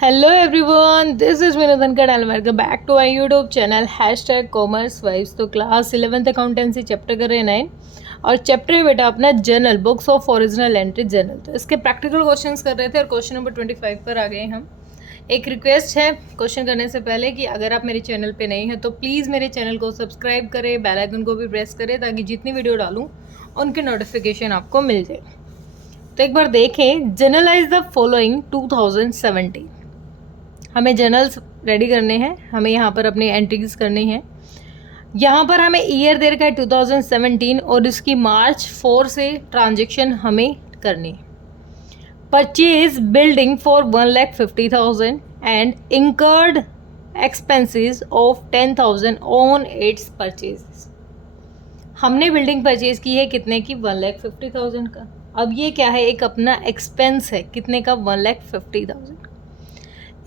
Hello everyone, this is Vinod Dhankad and welcome back to our YouTube channel #commerce vibes. तो class 11th accountancy chapter कर रहे हैं 9 और chapter है बेटा अपना journal, books of original entry journal. तो इसके प्रैक्टिकल क्वेश्चंस कर रहे थे और क्वेश्चन नंबर 25 पर आ गए हम। एक रिक्वेस्ट है क्वेश्चन करने से पहले कि अगर आप मेरे चैनल पे नए हैं तो प्लीज़ मेरे चैनल को सब्सक्राइब करें, बेल आइकन को भी प्रेस करें ताकि जितनी वीडियो डालूँ उनकी नोटिफिकेशन आपको मिल जाए। तो एक बार देखें, जर्नलाइज द फॉलोइंग 2017। हमें जर्नल्स रेडी करने हैं, हमें यहाँ पर अपनी एंट्रीज करनी है। यहाँ पर हमें ईयर दे रखा है 2017 और इसकी मार्च 4 से ट्रांजेक्शन हमें करनी है। Purchase building for 1,50,000 and incurred expenses of 10,000 on it's purchase. हमने बिल्डिंग परचेज की है कितने की? 1,50,000 का। अब ये क्या है? एक अपना एक्सपेंस है कितने का? 1,50,000।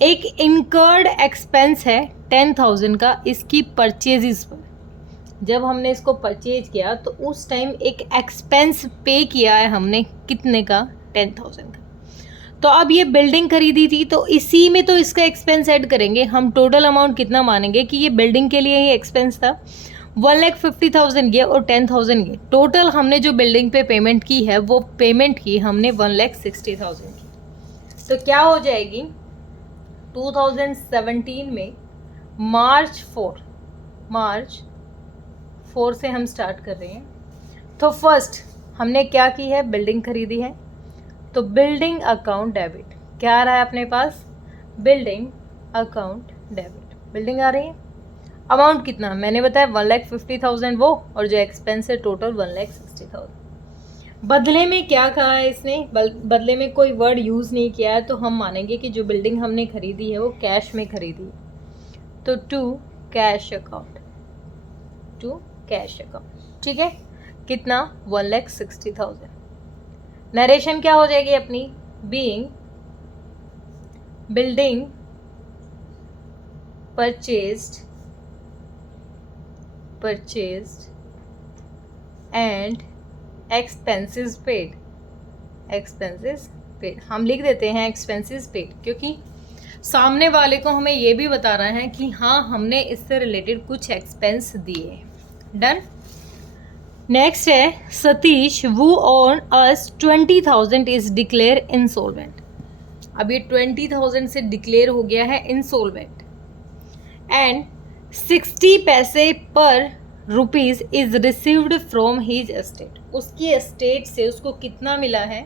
एक इनकर्ड एक्सपेंस है 10,000 का इसकी परचेजेस पर। जब हमने इसको परचेज किया तो उस टाइम एक एक्सपेंस पे किया है हमने कितने का? 10,000 का। तो अब ये बिल्डिंग खरीदी थी तो इसी में तो इसका एक्सपेंस ऐड करेंगे। हम टोटल अमाउंट कितना मानेंगे कि ये बिल्डिंग के लिए ही एक्सपेंस था? 1,50,000 ये और 10,000 ये। टोटल हमने जो बिल्डिंग पे पेमेंट की है वो पेमेंट की हमने 1,60,000 की। तो क्या हो जाएगी? 2017 में मार्च 4 से हम स्टार्ट कर रहे हैं। तो फर्स्ट हमने क्या की है? बिल्डिंग खरीदी है। तो बिल्डिंग अकाउंट डेबिट क्या आ रहा है अपने पास? Building account debit. बिल्डिंग आ रही है। अमाउंट कितना? मैंने बताया 1,50,000 वो, और जो एक्सपेंस है टोटल 1,60,000। बदले में क्या कहा है इसने? बदले में कोई वर्ड यूज़ नहीं किया है, तो हम मानेंगे कि जो बिल्डिंग हमने खरीदी है वो कैश में खरीदी है। तो टू कैश अकाउंट, ठीक है। कितना? 1,60,000। नरेशन क्या हो जाएगी अपनी? Being building purchased and expenses paid. हम लिख देते हैं एक्सपेंसेस पेड क्योंकि सामने वाले को हमें ये भी बता रहा है कि हाँ हमने इससे रिलेटेड कुछ एक्सपेंस दिए। डन। नेक्स्ट है Satish who on us 20,000 is declare insolvent. अब ये 20,000 से डिक्लेयर हो गया है इंसॉल्वेंट एंड 60 पैसे पर rupees is received from his estate. उसकी एस्टेट से उसको कितना मिला है?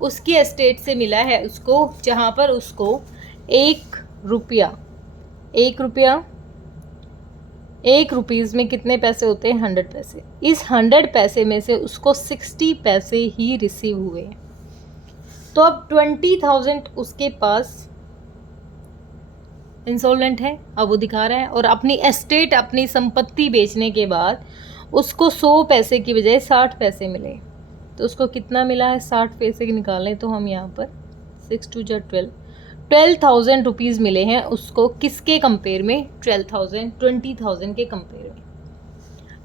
उसकी एस्टेट से मिला है उसको, जहाँ पर उसको 1 रुपीज़ में कितने पैसे होते हैं? 100 पैसे। इस 100 पैसे में से उसको 60 पैसे ही रिसीव हुए हैं। तो अब 20,000 उसके पास इंसॉल्वेंट है, अब वो दिखा रहा है, और अपनी एस्टेट, अपनी संपत्ति बेचने के बाद उसको 100 पैसे की बजाय 60 पैसे मिले। तो उसको कितना मिला है? 60 पैसे की निकालें तो हम यहाँ पर 6 2 12 12,000 रुपीज़ मिले हैं उसको। किसके कंपेयर में? 20,000 के कंपेयर में।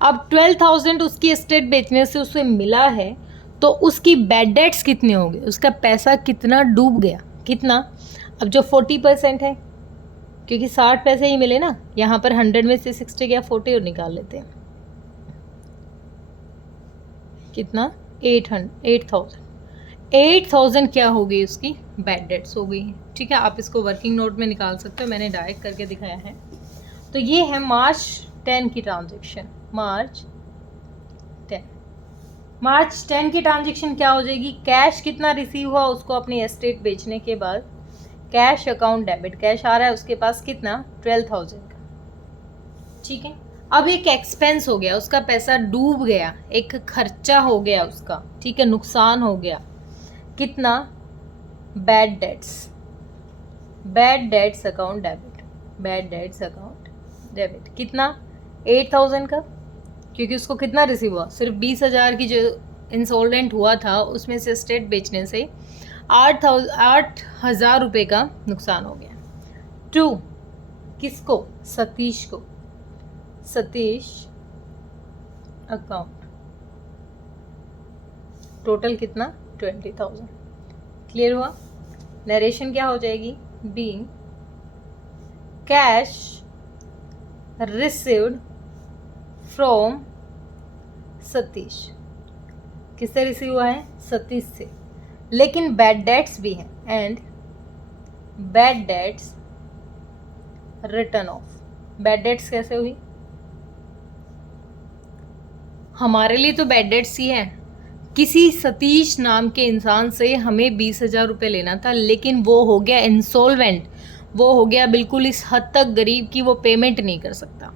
अब 12,000 उसकी एस्टेट बेचने से उसे मिला है तो उसकी बैड डेट्स कितने हो गए? उसका पैसा कितना डूब गया? कितना? अब जो 40% है, क्योंकि 60 पैसे ही मिले ना, यहाँ पर 100 में से 60 गया 40 और निकाल लेते हैं। कितना? 8,000 क्या हो गई? उसकी बैड डेट्स हो गई। ठीक है, आप इसको वर्किंग नोट में निकाल सकते हो, मैंने डायरेक्ट करके दिखाया है। तो ये है मार्च 10 की ट्रांजेक्शन। मार्च 10 की ट्रांजेक्शन क्या हो जाएगी? कैश कितना रिसीव हुआ उसको अपनी एस्टेट बेचने के बाद? कैश अकाउंट डेबिट, कैश आ रहा है उसके पास कितना? 12,000 का। ठीक है। अब एक एक्सपेंस हो गया, उसका पैसा डूब गया, एक खर्चा हो गया उसका। ठीक है, नुकसान हो गया। कितना? Bad debts account debit. कितना? 8,000 का, क्योंकि उसको कितना रिसीव हुआ? सिर्फ 20,000 की जो इंसॉल्वेंट हुआ था उसमें से एस्टेट बेचने से 8,000 रुपये का नुकसान हो गया। 2 किसको? सतीश को। सतीश अकाउंट टोटल कितना? 20,000। क्लियर हुआ? नरेशन क्या हो जाएगी? being cash received from Satish. किससे रिसीव हुआ है? सतीश से। लेकिन बैड डेट्स भी हैं and bad debts return of. Bad debts कैसे हुई? हमारे लिए तो बैड डेट्स ही है। किसी सतीश नाम के इंसान से हमें 20,000 रुपये लेना था, लेकिन वो हो गया इंसॉल्वेंट, वो हो गया बिल्कुल इस हद तक गरीब कि वो पेमेंट नहीं कर सकता।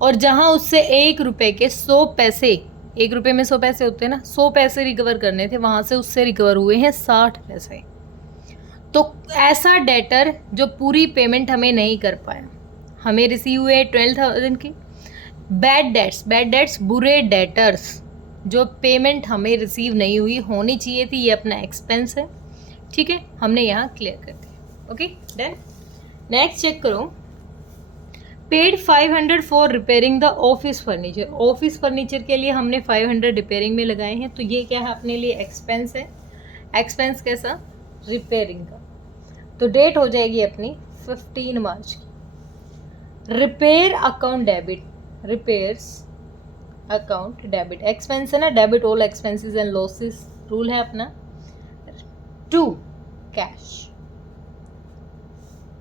और जहां उससे 1 रुपये के 100 पैसे, 1 रुपये में 100 पैसे होते हैं ना, 100 पैसे रिकवर करने थे, वहां से उससे रिकवर हुए हैं 60 पैसे। तो ऐसा डेटर जो पूरी पेमेंट हमें नहीं कर पाया, हमें रिसीव हुए 12,000 की। बैड डेट्स बुरे डेटर्स, जो पेमेंट हमें रिसीव नहीं हुई, होनी चाहिए थी, ये अपना एक्सपेंस है। ठीक है, हमने यहाँ क्लियर कर दिया। Okay done. नेक्स्ट चेक करो, paid 500 for repairing the office furniture. Office furniture के लिए हमने 500 रिपेयरिंग में लगाए हैं, तो ये क्या है? अपने लिए एक्सपेंस है। एक्सपेंस कैसा? रिपेयरिंग का। तो डेट हो जाएगी अपनी 15 मार्च की। Repair account debit, repairs account debit, expense है ना, debit all expenses and losses rule है अपना। टू कैश,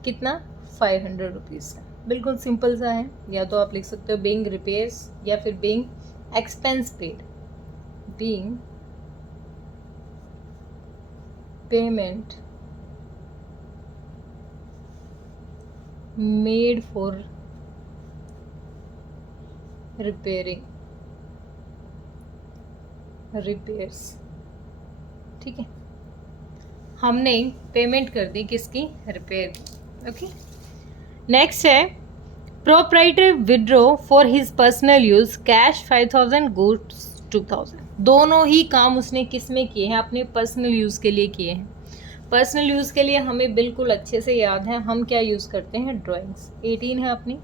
कितना? 500 रुपीज़ का। बिल्कुल सिंपल सा है, या तो आप लिख सकते हो बीइंग रिपेयर्स या फिर being expense paid. Being payment made for repairing repairs. ठीक है, हमने पेमेंट कर दी किसकी? रिपेयर की। ओके, नेक्स्ट है proprietor withdraw for his personal use cash 5,000, goods 2,000। दोनों ही काम उसने किस में किए हैं? अपने पर्सनल यूज़ के लिए किए हैं। पर्सनल यूज़ के लिए हमें बिल्कुल अच्छे से याद है, हम क्या यूज़ करते हैं? ड्राइंग्स। 18 है अपनी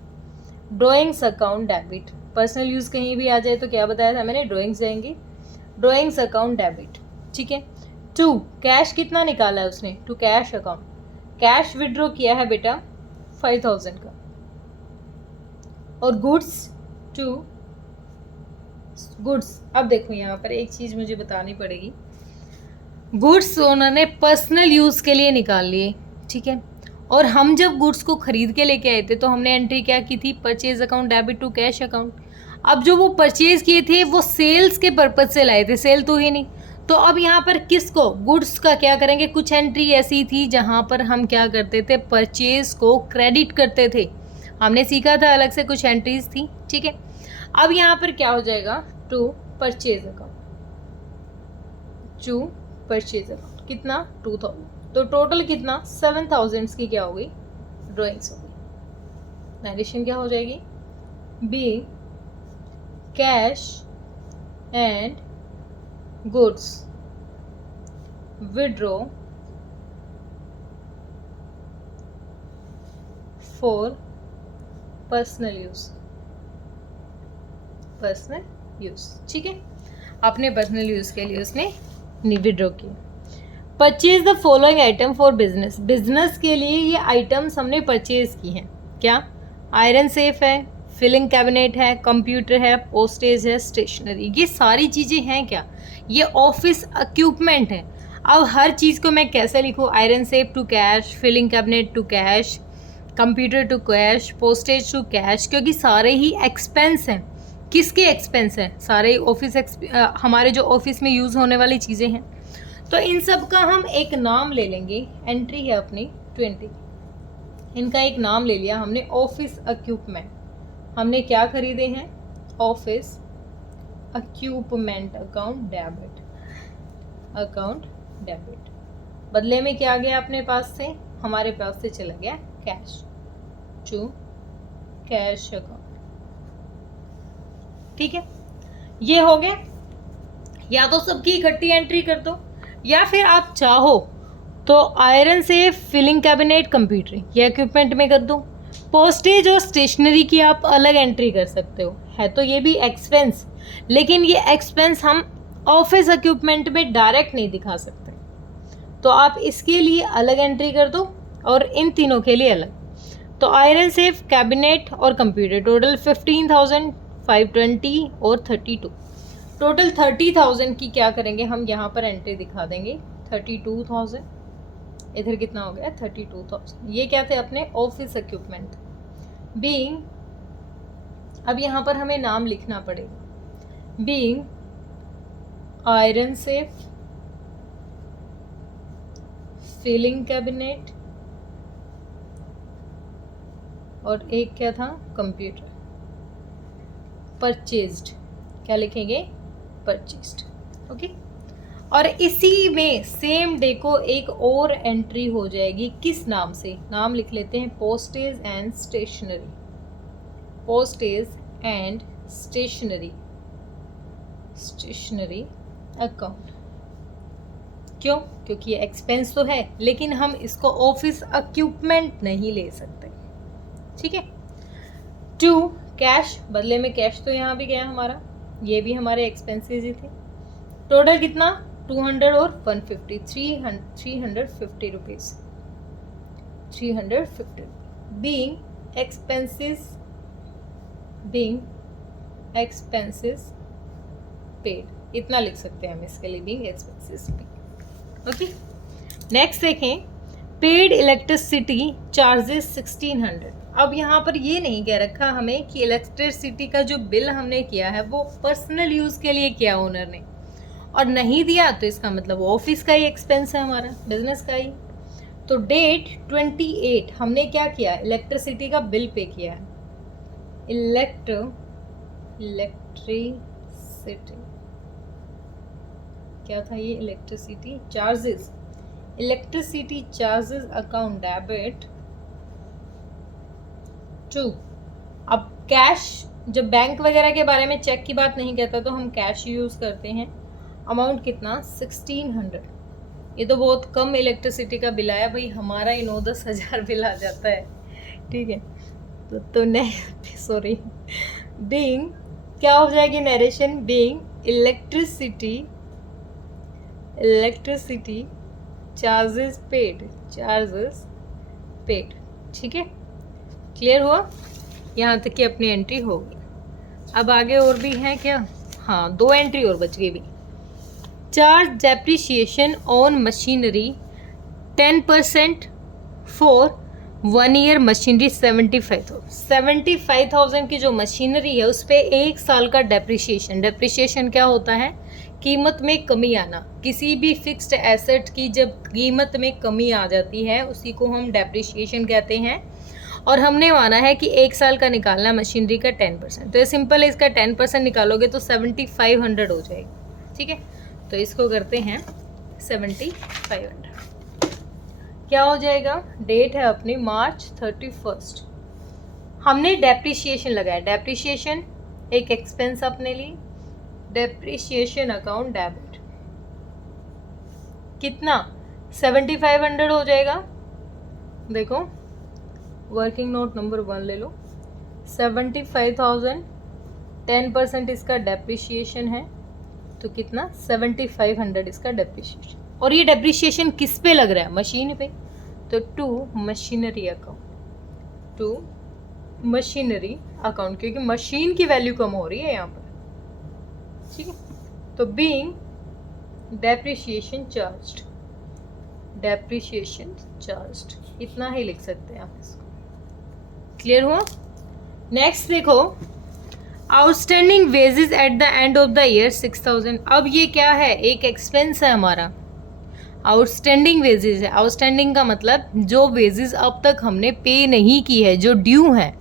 drawings account debit. Personal use कहीं भी आ जाए तो क्या बताया था मैंने? ड्राइंग्स जाएंगी, ड्राइंग्स अकाउंट डेबिट। ठीक है। 2 कैश कितना निकाला है उसने? To cash account, cash withdraw किया है बेटा 5,000 का। और गुड्स 2 गुड्स। अब देखो यहाँ पर एक चीज़ मुझे बतानी पड़ेगी, गुड्स उन्होंने पर्सनल यूज़ के लिए निकाल लिए। ठीक है, और हम जब गुड्स को खरीद के लेके आए थे तो हमने एंट्री क्या की थी? Purchase account debit to cash account. अब जो वो परचेज किए थे वो सेल्स के पर्पज से लाए थे, सेल तो ही नहीं। तो अब यहाँ पर किसको? गुड्स का क्या करेंगे? कुछ एंट्री ऐसी थी जहाँ पर हम क्या करते थे? परचेज को क्रेडिट करते थे। हमने सीखा था, अलग से कुछ एंट्रीज थी। ठीक है, अब यहाँ पर क्या हो जाएगा? To purchase account, to purchase account कितना? 2,000। तो टोटल कितना? 7,000 की क्या हो गई? ड्राइंग्स हो गई। एडिशन क्या हो जाएगी? By cash and goods withdraw for personal use, personal use. ठीक है, अपने पर्सनल यूज के लिए उसने विड्रॉ किया। Purchase the following item for business, business के लिए ये आइटम्स हमने परचेज की हैं। क्या? आयरन सेफ है, फिलिंग कैबिनेट है, कंप्यूटर है, पोस्टेज है, स्टेशनरी। ये सारी चीज़ें हैं क्या? ये ऑफिस इक्विपमेंट है। अब हर चीज़ को मैं कैसे लिखूँ? Iron safe to cash, filing cabinet to cash, computer to cash, postage to cash, क्योंकि सारे ही एक्सपेंस हैं। किसके एक्सपेंस हैं? सारे ऑफिस हमारे जो ऑफिस में यूज़ होने वाली चीज़ें हैं। तो इन सब का हम एक नाम ले लेंगे। एंट्री है अपनी 20, इनका एक नाम ले लिया हमने, ऑफिस इक्विपमेंट। हमने क्या खरीदे हैं? Office equipment account debit, account debit. बदले में क्या गया अपने पास से? हमारे पास से चला गया कैश, टू कैश अकाउंट। ठीक है, ये हो गया। या तो सबकी इकट्ठी एंट्री कर दो, या फिर आप चाहो तो आयरन से फिलिंग कैबिनेट, कंप्यूटर ये इक्विपमेंट में कर दो। पोस्टेज और स्टेशनरी की आप अलग एंट्री कर सकते हो। है तो ये भी एक्सपेंस, लेकिन ये एक्सपेंस हम ऑफिस इक्विपमेंट में डायरेक्ट नहीं दिखा सकते, तो आप इसके लिए अलग एंट्री कर दो। और इन तीनों के लिए अलग। तो आयरन सेफ, कैबिनेट और कंप्यूटर टोटल 15,520 और 32। टोटल 30,000 की क्या करेंगे हम यहाँ पर एंट्री दिखा देंगे। 32,000, इधर कितना हो गया 32,000। ये क्या थे अपने ऑफिस इक्विपमेंट बीइंग, अब यहाँ पर हमें नाम लिखना पड़ेगा। Being iron safe, filing cabinet और एक क्या था कंप्यूटर। परचेज्ड, क्या लिखेंगे परचेज्ड, ओके। और इसी में सेम डे को एक और एंट्री हो जाएगी, किस नाम से, नाम लिख लेते हैं postage and stationery. Postage and stationery, stationery account. क्यों? क्योंकि ये एक्सपेंस तो है, लेकिन हम इसको ऑफिस इक्विपमेंट नहीं ले सकते, ठीक है। 2 कैश, बदले में कैश तो यहाँ भी गया हमारा, ये भी हमारे एक्सपेंसेस ही थे। टोटल कितना 200 और 150, 350 रुपीज, 350। बीइंग एक्सपेंसेस पेड, इतना लिख सकते हैं हम इसके लिए, being expenses paid, okay. Next देखें, पेड इलेक्ट्रिसिटी चार्जेस 1600। अब यहाँ पर ये नहीं कह रखा हमें कि इलेक्ट्रिसिटी का जो बिल हमने किया है वो पर्सनल यूज़ के लिए किया ओनर ने, और नहीं दिया तो इसका मतलब ऑफिस का ही एक्सपेंस है हमारा, बिजनेस का ही। तो डेट 28 हमने क्या किया, इलेक्ट्रिसिटी का बिल पे किया है। इलेक्ट्रिसिटी क्या था ये, electricity charges, electricity charges account debit to. अब कैश, जब बैंक वगैरह के बारे में चेक की बात नहीं कहता तो हम कैश यूज़ करते हैं। अमाउंट कितना 1600। ये तो बहुत कम इलेक्ट्रिसिटी का बिल आया भाई, हमारा ही 9-10 हज़ार बिल आ जाता है, ठीक है। तो नहीं सॉरी, बीइंग क्या हो जाएगी narration, being electricity charges paid, ठीक है। क्लियर हुआ, यहाँ तक की अपनी एंट्री होगी। अब आगे और भी है क्या, हाँ 2 एंट्री और बच गई भी। Charge depreciation on machinery 10% for 1 year machinery 75,000 की जो मशीनरी है उस पर 1 साल का डेप्रिसिएशन। डेप्रिसिएशन क्या होता है, कीमत में कमी आना। किसी भी फिक्स्ड एसेट की जब कीमत में कमी आ जाती है उसी को हम डेप्रिसिएशन कहते हैं। और हमने माना है कि 1 साल का निकालना है मशीनरी का 10%, तो ये सिंपल है, इसका 10% निकालोगे तो 7500 हो जाएगी, ठीक है। तो इसको करते हैं 7500, क्या हो जाएगा, डेट है अपनी मार्च 31। हमने डेप्रिसिएशन लगाया, डेप्रिसिएशन एक एक्सपेंस अपने लिए, डेप्रिसिएशन अकाउंट डेबिट कितना 7500 हो जाएगा। देखो वर्किंग नोट नंबर 1 ले लो, 75,000 10% इसका डेप्रिसिएशन है तो कितना 7500 इसका डेप्रिसिएशन। और ये डेप्रिसिएशन किस पे लग रहा है, मशीन पे, तो टू मशीनरी अकाउंट, क्योंकि मशीन की वैल्यू कम हो रही है यहाँ पर, ठीक है। तो बीइंग डेप्रिसिएशन चार्ज्ड, इतना ही लिख सकते हैं आप इसको। क्लियर हुआ। नेक्स्ट देखो, outstanding wages at the end of the year 6000। अब ये क्या है, एक एक्सपेंस है हमारा, आउटस्टैंडिंग वेजेस है। आउटस्टैंडिंग का मतलब जो वेजेस अब तक हमने पे नहीं की है, जो ड्यू है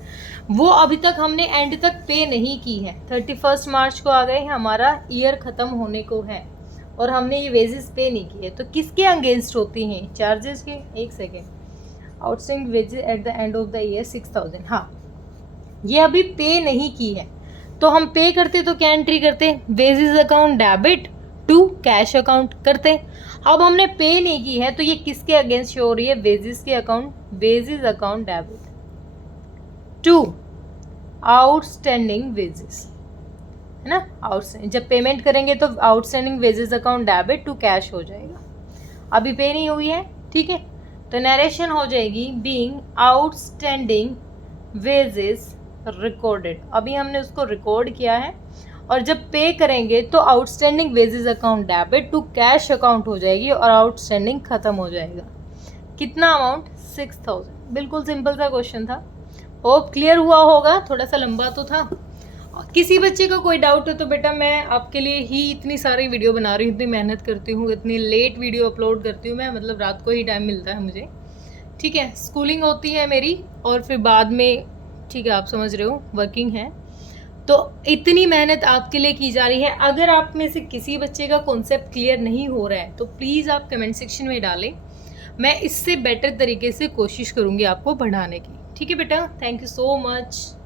वो अभी तक हमने एंड तक पे नहीं की है। 31 मार्च को आ गए, हमारा ईयर ख़त्म होने को है और हमने ये वेजेस पे नहीं किए, तो किसके अगेंस्ट होती हैं, चार्जेस के। एक second, outstanding wages at the end of the year 6000, हाँ ये अभी पे नहीं की है, तो हम पे करते तो क्या एंट्री करते, wages account debit to cash account करते। अब हमने पे नहीं की है तो ये किसके अगेंस्ट शो हो रही है, वेजेस के अकाउंट, wages account debit to outstanding wages, है ना। जब पेमेंट करेंगे तो outstanding wages account debit to cash हो जाएगा, अभी पे नहीं हुई है, ठीक है। तो नरेशन हो जाएगी बीइंग आउटस्टैंडिंग वेजेस रिकॉर्डेड। अभी हमने उसको रिकॉर्ड किया है, और जब पे करेंगे तो outstanding wages account debit to cash account हो जाएगी और आउटस्टैंडिंग खत्म हो जाएगा। कितना अमाउंट? 6000। बिल्कुल सिंपल सा क्वेश्चन था। होप क्लियर हुआ होगा, थोड़ा सा लंबा तो था। किसी बच्चे का कोई डाउट हो तो बेटा मैं आपके लिए ही इतनी सारी वीडियो बना रही हूँ, इतनी मेहनत करती हूँ, इतनी लेट वीडियो अपलोड करती हूँ मैं, मतलब रात को ही टाइम मिलता है मुझे। ठीक है, स्कूलिंग होती है मेरी और फिर बाद में, ठीक है आप समझ रहे हो, वर्किंग है। तो इतनी मेहनत आपके लिए की जा रही है। अगर आप में से किसी बच्चे का कॉन्सेप्ट क्लियर नहीं हो रहा है तो प्लीज़ आप कमेंट सेक्शन में डालें, मैं इससे बेटर तरीके से कोशिश करूँगी आपको पढ़ाने की। ठीक है बेटा, थैंक यू सो मच।